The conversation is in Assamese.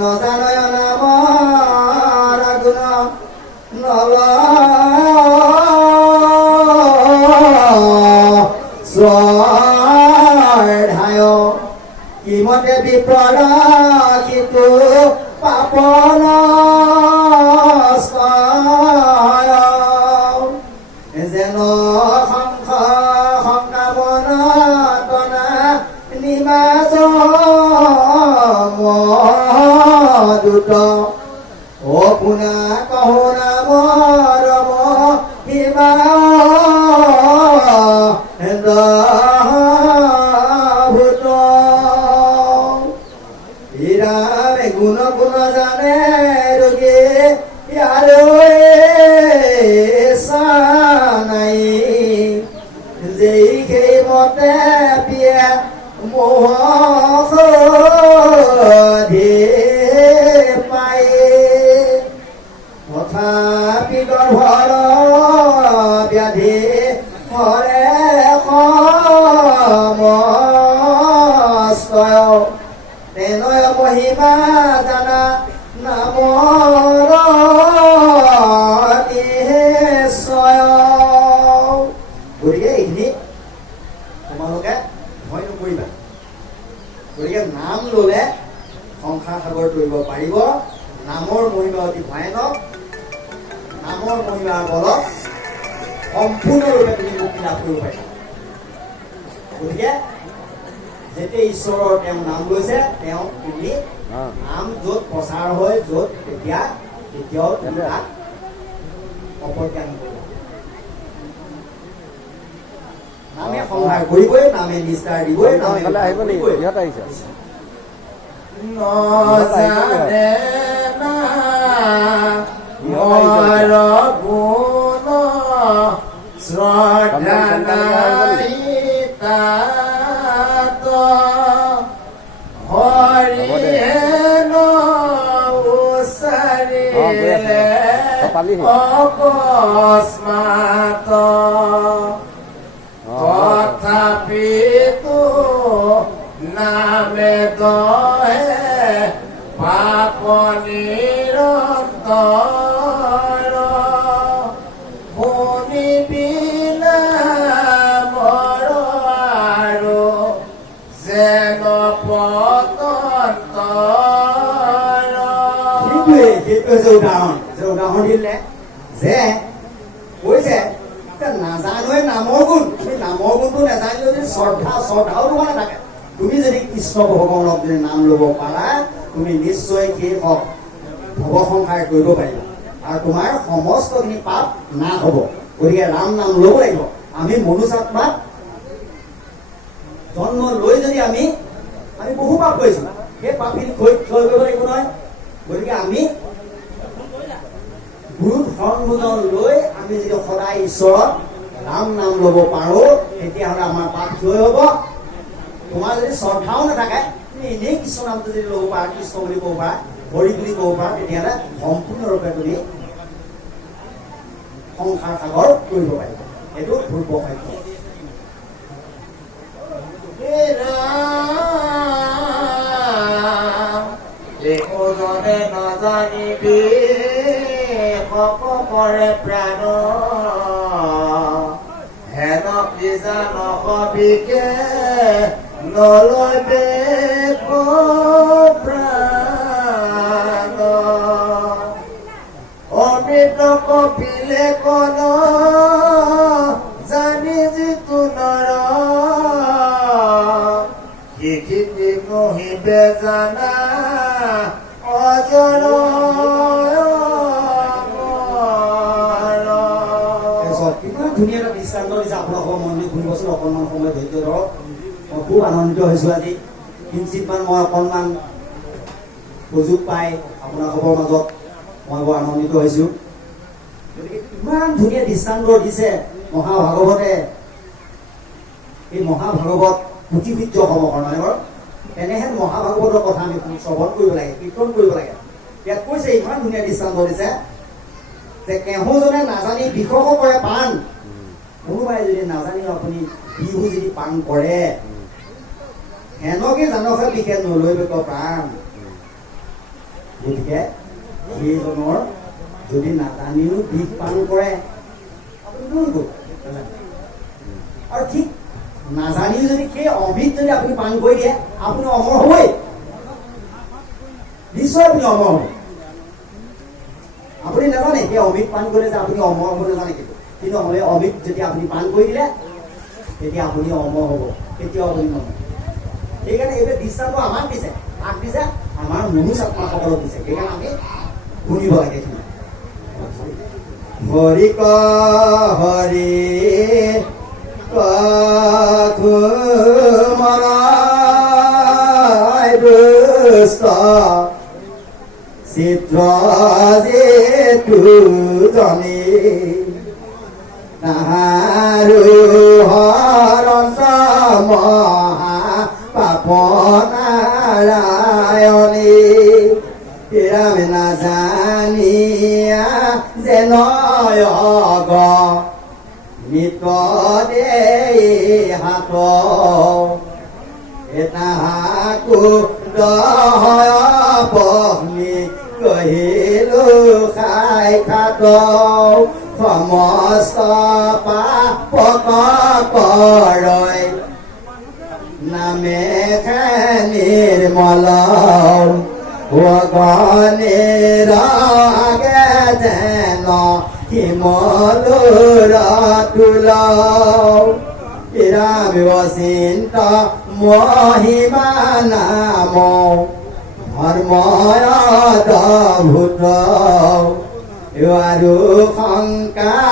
নজানয় নামৰ গুণ নল স্বৰ্ধায় কিমতে বিপ্ৰৰ কিতু পাপন যেন সংকামনা নিমাজ দূত অপুনা কহুনা মৰম হিমা ভূত ইৰামে গুণ গুণ জানে ৰোগী ইয়াৰো নাই যেই সেই মতে পিয়ে মোহ পাই তথাপি গৰ্ভৰ ব্যাধি হৰে সমস্তয় তেনয় মহিমা জানা নামৰ নিশ্চয়। গতিকে এইখিনি তোমালোকে ভয় নকৰিবা। গতিকে নাম ললে সংসাৰ সাগৰ তৰিব পাৰিব। নামৰ মহিমা অতি ভয়ানক। নামৰ মহিমাৰ বলত সম্পূৰ্ণৰূপে তুমি মুক্তি লাভ কৰিব পাৰিবা। গতিকে যেতিয়া ঈশ্বৰৰ তেওঁ নাম লৈছে তেওঁ তুমি নাম য'ত প্ৰচাৰ হয় য'ত তেতিয়া তেতিয়াও তুমি তাক অপত্যাগ কৰিবা। নামে সংহাৰ কৰিবই, নামে নিষ্ঠাৰ দিবই, নামে কৰিবই। নজানে না মোৰ গুণ শ্ৰদ্ধা নাই তাত হৰিয়ে উচ্চাৰিলে অকস্মাত তথাপিতো নামে দহে পাপ নিৰন্তৰ শুনিবিলা মৰ আৰু যেন পতন্তৰ। সেইটোৱে উদাহৰণ দিলে যে কৈছে নাজানোৱে নামৰ গুণ। তুমি নামৰ গুণটো নাজানিলে যদি শ্ৰদ্ধাও তোমাৰ নাথাকে। তুমি যদি কৃষ্ণ ভগৱানক যদি নাম ল'ব পাৰা তুমি নিশ্চয় সেই ভৱ সংসাৰ কৰিব পাৰিবা আৰু তোমাৰ সমস্তখিনি পাপ নাশ হ'ব। গতিকে ৰাম নাম ল'ব লাগিব। আমি মনুষ্যাত্মাত জন্ম লৈ যদি আমি বহু পাপ কৰিছোঁ, সেই পাপখিনি ক্ষয় কৰিব লাগিব নহয়। গতিকে আমি গুৰুত সম্বোধন লৈ আমি যদি সদায় ঈশ্বৰত ৰাম নাম ল'ব পাৰোঁ তেতিয়াহ'লে আমাৰ পাপ ক্ষয় হ'ব। তোমাৰ যদি শ্ৰদ্ধাও নাথাকে তুমি এনেই কৃষ্ণ নামটো যদি ল'ব পাৰা, কৃষ্ণ বুলি ক'ব পাৰা, হৰি বুলি ক'ব পাৰা, তেতিয়াহ'লে সম্পূৰ্ণৰূপে তুমি সংসাৰ সাগৰ কৰিব পাৰিবা। এইটো ধ্ৰুৱ সত্য। একোজনে নাজানিবি সকৰে প্ৰাণ হেন পিজা নকবিকে নলবে প্ৰাণ অমৃত কপিলে কন জানি যিটো নৰ শিক্ষিতি নহিবে জানা অজৰ। ইমান ধুনীয়া এটা দৃষ্টান্ত দিছে। আপোনালোকৰ মন্দিৰ ঘূৰিবচোন অকণমান সময় ধৈৰ্য ধৰক। মই খুব আনন্দিত হৈছোঁ আজি। কিঞ্চিতমান মই অকণমান সুযোগ পাই আপোনালোকৰ মাজত মই বৰ আনন্দিত হৈছোঁ। গতিকে ইমান ধুনীয়া দৃষ্টান্ত দিছে মহাভাগৱতে। এই মহাভাগৱত পুথি সূৰ্য সমকৰণ নহয় বাৰু। তেনেহেন মহাভাগৱতৰ কথা আমি শ্ৰৱণ কৰিব লাগে, কীৰ্তন কৰিব লাগে। ইয়াত কৈছে ইমান ধুনীয়া দৃষ্টান্ত দিছে যে কেহজনে নাজানি বিষক কৰে পাণ। কোনোবাই যদি নাজানি আপুনি বিহু যদি পাণ কৰে হেনকে জানকে লিখে নলৈবে প্ৰাণ গতিকে সেইজনৰ যদি নাজানিও বিষ পান কৰে আপুনি দূৰ কৰিব আৰু ঠিক নাজানিও যদি সেই অমৃত যদি আপুনি পান কৰি দিয়ে আপুনি অমৰ হ'বই নিশ্চয় আপুনি অমৰ হ'ব আপুনি নাজানে সেই অমৃত পান কৰিলে যে আপুনি অমৰ হ'ব নাজানে কিন্তু অমৃত যদি আপুনি পান কৰি দিলে তেতিয়া আপুনি অমৰ হ'ব কেতিয়াও আপুনি নহয় সেইকাৰণে এইটো দৃষ্টান্ত আমাক দিছে কাক দিছে আমাৰ মনুষ্য আত্মাসকলক দিছে সেইকাৰণে আমি শুনিব লাগে হৰি ক হৰি মৰাই দুষ্ট চিত্ৰ যে তুজনী তাহাৰো হৰণ মহা পাপ নাৰায়ণী ৰামে নাজানিয়া যেন অগ নিত দে হাত এটাকো দহয় পত্নী কহিলো খাই খাত সমস্ত পাপ কৰয় নামে নিৰ্মল গণেৰ আগে যেন হিমলুৰ তুল ৰাম চিন্ত মহিমা নাম ধৰ্ময় ভূত আৰু শংকা